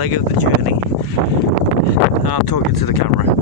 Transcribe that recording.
leg of the journey. I'm talking to the camera.